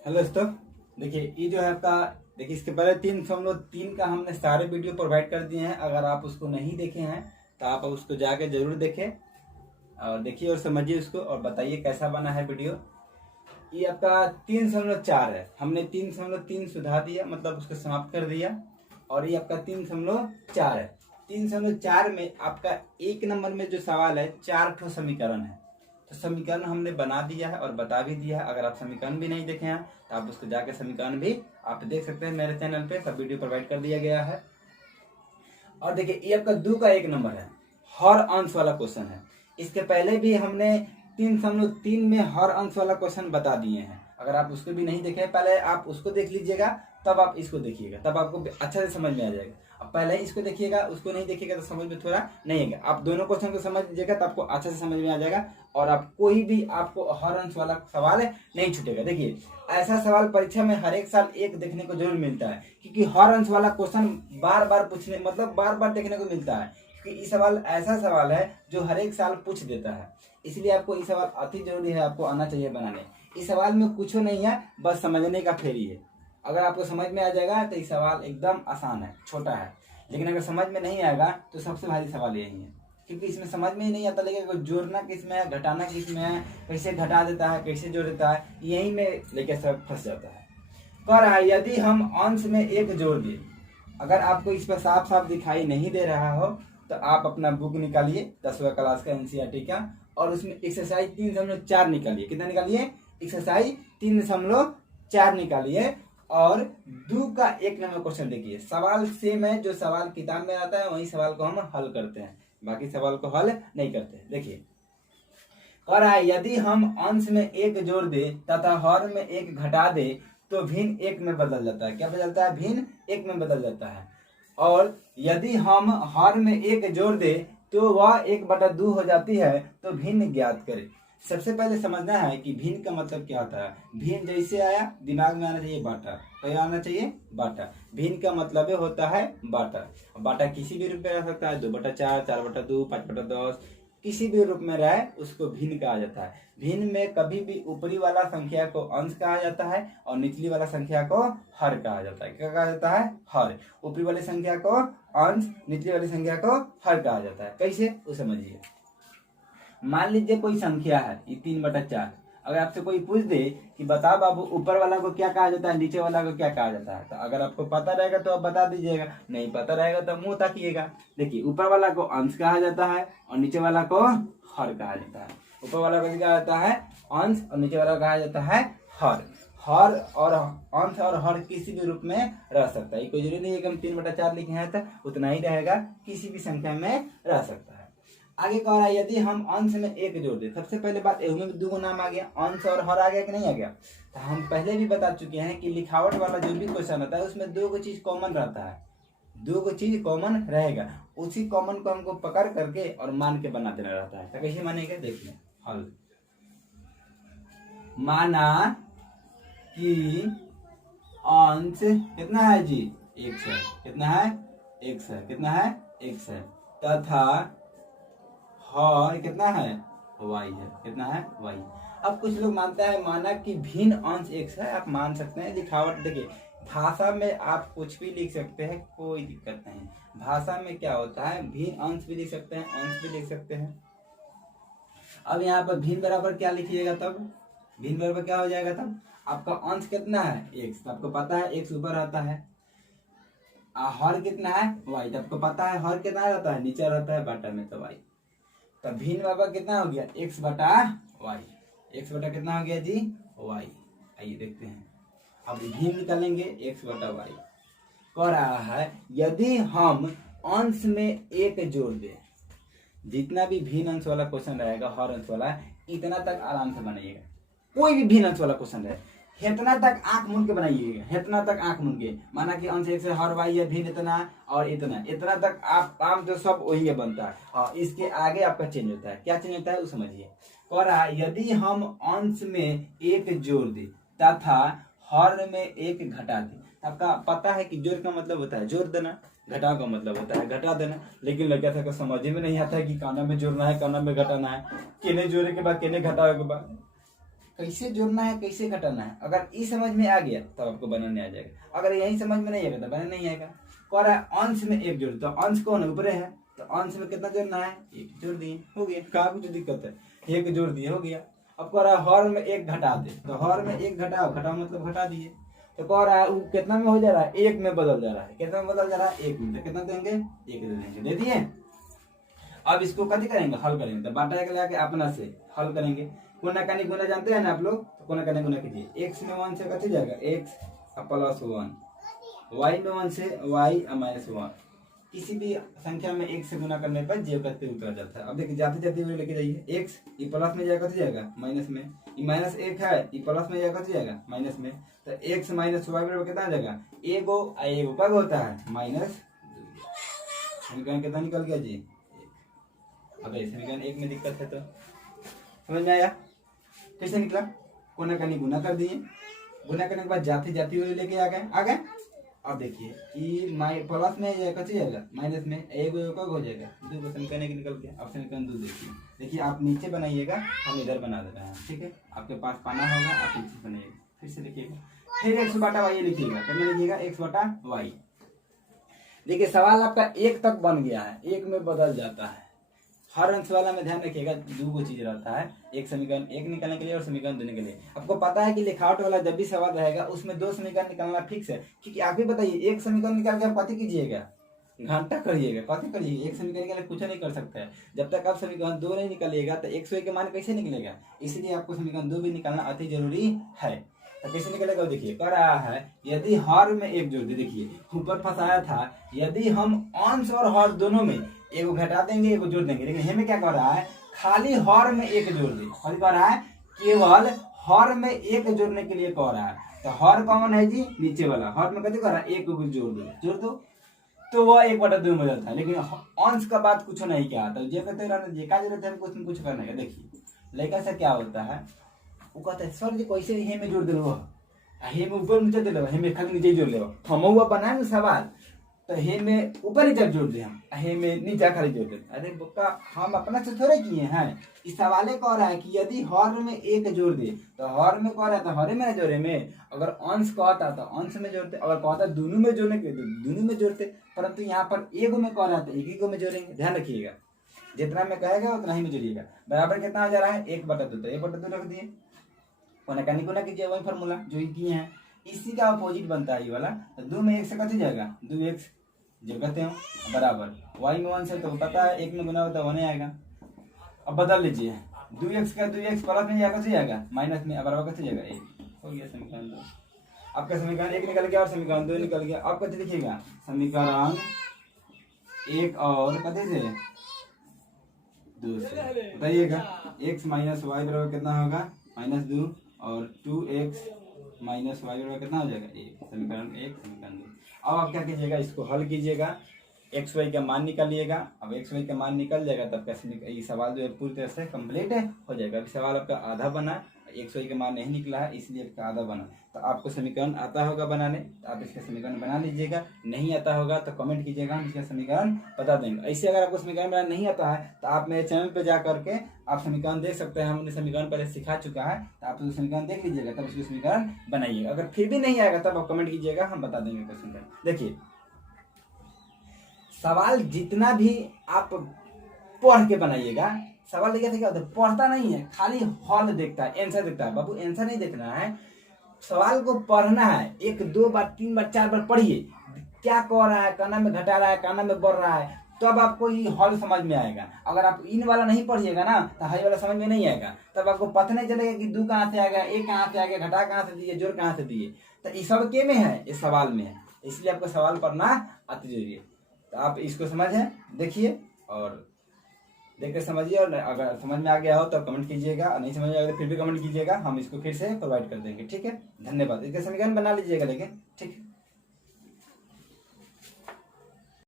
Hello दोस्तों, देखिए ये जो है आपका, देखिए इसके पहले 3 का हमने सारे वीडियो प्रोवाइड कर दिए हैं। अगर आप उसको नहीं देखे हैं तो आप उसको जाके जरूर देखें और देखिए और समझिए उसको और बताइए कैसा बना है वीडियो। ये आपका 3.4 है, हमने 3.3 सुधार दिया, मतलब उसको समाप्त कर दिया। और ये आपका 3.4 है। 3.4 में आपका 1 नंबर में जो सवाल है 4 ठो समीकरण है। तो समीकरण हमने बना दिया है और बता भी दिया है। अगर आप समीकरण भी नहीं देखे हैं तो आप उसको जाके समीकरण भी आप देख सकते हैं। मेरे चैनल पे सब वीडियो प्रोवाइड कर दिया गया है। और देखिए ये आपका 2 का 1 नंबर है, हर अंश वाला क्वेश्चन है। इसके पहले भी हमने 3.3 में हर अंश वाला क्वेश्चन बता दिए हैं। अगर आप उसको भी नहीं देखे, पहले आप उसको देख लीजिएगा तब आप इसको देखिएगा, तब आपको अच्छा से समझ में आ जाएगा। अब पहले इसको देखिएगा, उसको नहीं देखिएगा तो समझ में थोड़ा नहीं आएगा। आप दोनों क्वेश्चन को समझ लीजिएगा तो आपको अच्छा से समझ में आ जाएगा और आप कोई भी आपको हर अंश वाला सवाल नहीं छूटेगा। देखिए ऐसा सवाल परीक्षा में हर एक साल एक देखने को जरूर मिलता है, क्योंकि हर अंश वाला क्वेश्चन बार बार पूछने मतलब बार बार देखने को मिलता है, क्योंकि ये सवाल ऐसा सवाल है जो हर एक साल पूछ देता है। इसलिए आपको ये सवाल अति जरूरी है, आपको आना चाहिए बनाने। इस सवाल में कुछ नहीं है, बस समझने का फेरी है। अगर आपको समझ में आ जाएगा तो ये सवाल एकदम आसान है, छोटा है। लेकिन अगर समझ में नहीं आएगा तो सबसे भारी सवाल यही है, क्योंकि इसमें समझ में ही नहीं आता। लेकिन जोड़ना किस में है, घटाना किस में है, कैसे घटा देता है, कैसे जोड़ देता है, यही में लेके सब फंस जाता है। कह रहा है यदि हम अंश में 1 जोड़ दें। अगर आपको इस पर साफ साफ दिखाई नहीं दे रहा हो तो आप अपना बुक निकालिए 10वीं क्लास का एनसीईआरटी का, और उसमें एक्सरसाइज 3.4 निकालिए। कितना निकालिए? एक्सरसाइज 3.4 निकालिए और 2 का 1 नंबर क्वेश्चन देखिए। सवाल सेम है, जो सवाल किताब में आता है वही सवाल को हम हल करते हैं, बाकी सवाल को हल नहीं करते। देखिए कह रहा है यदि हम अंश में 1 जोड़ दे तथा हर में 1 घटा दे तो भिन्न 1 में बदल जाता है। क्या बदलता है? भिन्न 1 में बदल जाता है। और यदि हम हर में 1 जोड़ दे तो वह 1/2 हो जाती है, तो भिन्न ज्ञात करें। सबसे पहले समझना है कि भिन्न का मतलब क्या होता है। भिन्न जैसे आया दिमाग में आना चाहिए बाटा, क्या आना चाहिए? बाटा। भिन्न का मतलब होता है बाटा। बाटा किसी भी रूप में रह सकता है, 2/4, 4/2, 5/10, किसी भी रूप में रहे उसको भिन्न कहा जाता है। भिन्न में कभी भी ऊपरी वाला संख्या को अंश कहा जाता है और निचली वाला संख्या को हर कहा जाता है। क्या कहा जाता है? हर। ऊपरी वाली संख्या को अंश, निचली वाली संख्या को हर कहा जाता है। कैसे? वो समझिए। मान लीजिए कोई संख्या है ये 3/4। अगर आपसे कोई पूछ दे कि बताओ बाबू ऊपर वाला को क्या कहा जाता है, नीचे वाला को क्या कहा जाता है, तो अगर आपको पता रहेगा तो आप बता दीजिएगा, नहीं पता रहेगा तो मुंह ताकिएगा। देखिए ऊपर वाला को अंश कहा जाता है और नीचे वाला को हर कहा जाता है। ऊपर वाला को क्या कहा जाता है? अंश, और नीचे वाला कहा जाता है हर। हर और अंश और हर किसी भी रूप में रह सकता है। कोई जरूरी नहीं है कि हम 3/4 लिखे हैं तो उतना ही रहेगा, किसी भी संख्या में रह सकता है। आगे कह रहा है यदि हम अंश में 1 जोड़ दे। सबसे पहले बात, एहू में 2 नाम आ गया, अंश और हर आ गया कि नहीं आ गया? तो हम पहले भी बता चुके हैं कि लिखावट वाला जो भी क्वेश्चन होता है उसमें 2 चीज कॉमन रहता है, 2 चीज कॉमन रहेगा। उसी कॉमन को हमको पकड़ करके और मान के बना देना रहता है। तो कैसे मानेगा? देखिए हल। माना कि अंश कितना है जी? 1 है। कितना है? 1 है। कितना है? 1 है। तथा हर कितना है? y है। कितना है? y। अब कुछ लोग मानता है, माना कि भिन्न अंश 1 है। आप मान सकते हैं, लिखावट देखिए भाषा में आप कुछ भी लिख सकते हैं, कोई दिक्कत नहीं। भाषा में क्या होता है, भिन्न अंश भी लिख सकते हैं, अंश भी लिख सकते हैं। अब यहाँ पर भिन्न बराबर क्या लिखिएगा? तब भिन्न बराबर क्या हो जाएगा? तब आपका अंश कितना है? 1, तो आपको पता है 1 ऊपर रहता है। हर कितना है? y, तो आपको पता है हर कितना रहता है? नीचे रहता है बाटा में, तो y। तब भिन्न बराबर कितना हो गया? x/y। x कितना हो गया जी? y। आइए देखते हैं। अब भिन्न निकालेंगे x/y। कह रहा है यदि हम अंश में 1 जोड़ दें, जितना भी भिन्न अंश वाला क्वेश्चन रहेगा, हर अंश वाला, इतना तक आराम से बनाइएगा। कोई भी भिन्न अंश वाला क्वेश्चन रहे, इतना तक आंख मूंद के बनाइएगा, इतना तक आंख मूंद के। माना कि अंश 1 से हर y है, भिन्न इतना और इतना तक आप काम जो सब वही बनता है। और इसके आगे आपका चेंज होता है। क्या चेंज होता है वो समझिए। कह रहा है यदि हम अंश में 1 जोड़ दे तथा हर में 1 घटा दे। आपका पता है कि जोड़ का मतलब होता है जोड़ देना, घटाव का मतलब होता है घटा देना। लेकिन लड़का था को समझ में नहीं आता है कि काना में जोड़ना है, काना में घटाना है, केने जोड़े के बाद केने घटावे के बाद। कैसे जोड़ना है कैसे घटाना है। अगर ये समझ में आ गया तब आपको बनाने आ जाएगा, अगर यही समझ में नहीं आएगा तो बनाने नहीं आएगा। कह रहा है अंश में एक जोड़, तो अंश कौन है, ऊपर है, तो अंश में कितना जोड़ना है, एक जोड़ दिए, हो गया। कहाँ कुछ दिक्कत है, एक जोड़ दिए, हो गया। अब कह रहा है हर में एक घटा दे, तो हर में एक घटाओ, घटाओ मतलब घटा दिए। तो कह रहा है वो कितना में हो जा रहा है, एक में बदल जा रहा है, कितना में बदल जा रहा है, एक में। तो कितना देंगे, एक दे देंगे, दे दिए। अब इसको कथी करेंगे, हल करेंगे। तो बाटा के लाके अपना से हल करेंगे। गुना कानी गुना जानते हैं ना आप लोग, तो गुना कानी गुना कीजिए। एक्स में 1 से कथी जाएगा, एक्स प्लस 1, वाई में 1 से वाई माइनस 1। किसी भी संख्या में एक से गुना करने पर जे करते उतर जाता है। अब देखिए जाते जाते हुए लेके जाइए, एक्स ई प्लस में जाएगा, कथी जाएगा, माइनस में। ई माइनस एक है, ई प्लस में जाएगा, कथी जाएगा, माइनस में। तो एक्स माइनस वाई बराबर कितना आ जाएगा, एगो एगो कब होता है, माइनस। समीकरण कितना निकल गया जी, अब समीकरण एक में दिक्कत है, तो समझ में आया कैसे निकला। कोना कानी गुना कर दिए, गुना करने के बाद जाते जाते हुए लेके आ गए। अब देखिए ई प्लस में जाएगा, कथी जाएगा, माइनस में। एगो कब हो जाएगा, दो को समीकरण एक निकल गया। अब समीकरण 2 देखिए आप नीचे बनाइएगा, हम इधर बना दे रहे हैं, ठीक है। आपके पास पाना होगा, आप नीचे बनाइएगा, फिर से लिखिएगा, फिर एक्स बटा वाई लिखिएगा, कितना लिखिएगा, एक्स बटा वाई। देखिए सवाल आपका एक तक बन गया है, एक में बदल जाता है। हर अंश वाला में ध्यान रखिएगा, दो चीज रहता है, एक समीकरण एक निकालने के लिए और समीकरण देने के लिए। आपको पता है कि लिखावट वाला जब भी सवाल रहेगा उसमें 2 समीकरण निकालना फिक्स है, क्योंकि आप भी बताइए एक समीकरण निकाल के आप कथी कीजिएगा, घंटा करिएगा, कथी करिएगा, एक समीकरण के लिए कुछ नहीं कर सकता है। जब तक आप समीकरण 2 नहीं निकालिएगा तो एक्स वाई के मान कैसे निकलेगा, इसलिए आपको समीकरण 2 भी निकालना अति जरूरी है। तो कैसे निकलेगा देखिए, कह रहा है यदि हर में एक जोड़ दे, देखिए ऊपर फंसाया था, यदि हम अंश और हर दोनों में एगो घटा देंगे एगो जोड़ देंगे, लेकिन हमें क्या कर रहा है, खाली हर में एक जोड़ दे, खाली कह रहा है केवल हर में एक जोड़ने के लिए कह रहा है। तो हर कौन है जी, नीचे वाला, हर में कथी कर रहा है, एक को जोड़ दो, तो वह 1/2 में बदलता है। लेकिन अंश का बात कुछ नहीं क्या आता, जे कहते हैं जे का जरूरत है कुछ न कुछ करने का। देखिए लड़का से क्या होता है, वो कहता है सर जी कैसे हे में जोड़ दिलो, हे में ऊपर नीचे दिलो, हे में खाली नीचे जोड़ ले, हम हुआ बनाए सवाल, तो हे में ऊपर नीचे जोड़ दे, हम हे में नीचे खाली जोड़ दे। अरे बुक्का हम अपना से थोड़े किए हैं, इस सवाले कह रहा है कि यदि हर में एक जोड़ दे, तो हर में कह रहा है तो हरे में जोड़े में, अगर अंश कहता तो अंश में जोड़ते, अगर कहता दोनों में जोड़ने के तो दोनों में जोड़ते, परंतु यहाँ पर एगो में कह रहा है तो एक ही को में जोड़ेंगे। ध्यान रखिएगा, जितना में कहेगा उतना ही में जोड़िएगा। बराबर कितना हो जा रहा है, 1/2, तो 1/2 रख दिए, कोना कानी गुना कीजिए, वही फॉर्मूला जो किए हैं, इसी का अपोजिट बनता है ये वाला। तो 2 में 1 से कट जाएगा, 2x जो कहते हैं बराबर y में 1 से, तो पता है 1 में गुना होता है 1 आएगा। अब बदल लीजिए, 2x का 2x प्लस में जाएगा, कैसे जाएगा, माइनस में, बराबर कैसे जाएगा, 1 हो गया। समीकरण 2 आपका, समीकरण 1 निकल गया और समीकरण 2 निकल गया। अब कैसे लिखिएगा, समीकरण 1 और कते से 2 से बताइएगा, x माइनस वाई बराबर कितना होगा, -2, और 2x माइनस वाई बराबर कितना हो जाएगा, 1। समीकरण 1 समीकरण 2। अब आप क्या कीजिएगा, इसको हल कीजिएगा, एक्स वाई का मान निकालिएगा। अब एक्स वाई का मान निकल जाएगा तब कैसे ये सवाल जो है पूरी तरह से कंप्लीट हो जाएगा। अभी सवाल आपका आधा बना, एक्स वाई का मान नहीं निकला है इसलिए आपका आधा बना। तो आपको समीकरण आता होगा बनाने, तो आप इसका समीकरण बना लीजिएगा, नहीं आता होगा तो कमेंट कीजिएगा, हम इसका समीकरण बता देंगे। ऐसे अगर आपको समीकरण बनाना नहीं आता है तो आप मेरे चैनल पर जा करके आप समीकरण देख सकते हैं, हमने समीकरण पहले सिखा चुका है, तो आप तो समीकरण देख लीजिएगा तब उसको समीकरण बनाइएगा। अगर फिर भी नहीं आएगा तब आप कमेंट कीजिएगा, हम बता देंगे क्वेश्चन। देखिए सवाल जितना भी आप पढ़ के बनाइएगा, सवाल देखिए क्या होता है, पढ़ता नहीं है, खाली हॉल देखता है, आंसर देखता है। बाबू आंसर नहीं देखना है, सवाल को पढ़ना है, 1 2 बार 3 बार 4 बार पढ़िए, क्या कह रहा है, काना में घटा रहा है, काना में बढ़ रहा है, तब आपको ये हॉल समझ में आएगा। अगर आप इन वाला नहीं पढ़िएगा ना तो हाई वाला समझ में नहीं आएगा, तब आपको पता नहीं चलेगा कि 2 कहाँ से आ गया, 1 कहाँ से आ गया, घटा कहाँ से दिए, जोड़ कहाँ से दिए। तो ये सब के में है, इस सवाल में है, इसलिए आपको सवाल पढ़ना अति जरूरी है। तो आप इसको समझें, देखिए और देख कर समझिए, और अगर समझ में आ गया हो तो कमेंट कीजिएगा, और नहीं समझ में आएगा तो फिर भी कमेंट कीजिएगा, हम इसको फिर से प्रोवाइड कर देंगे। ठीक है, धन्यवाद। इसका समीकरण बना लीजिएगा लेकिन, ठीक है।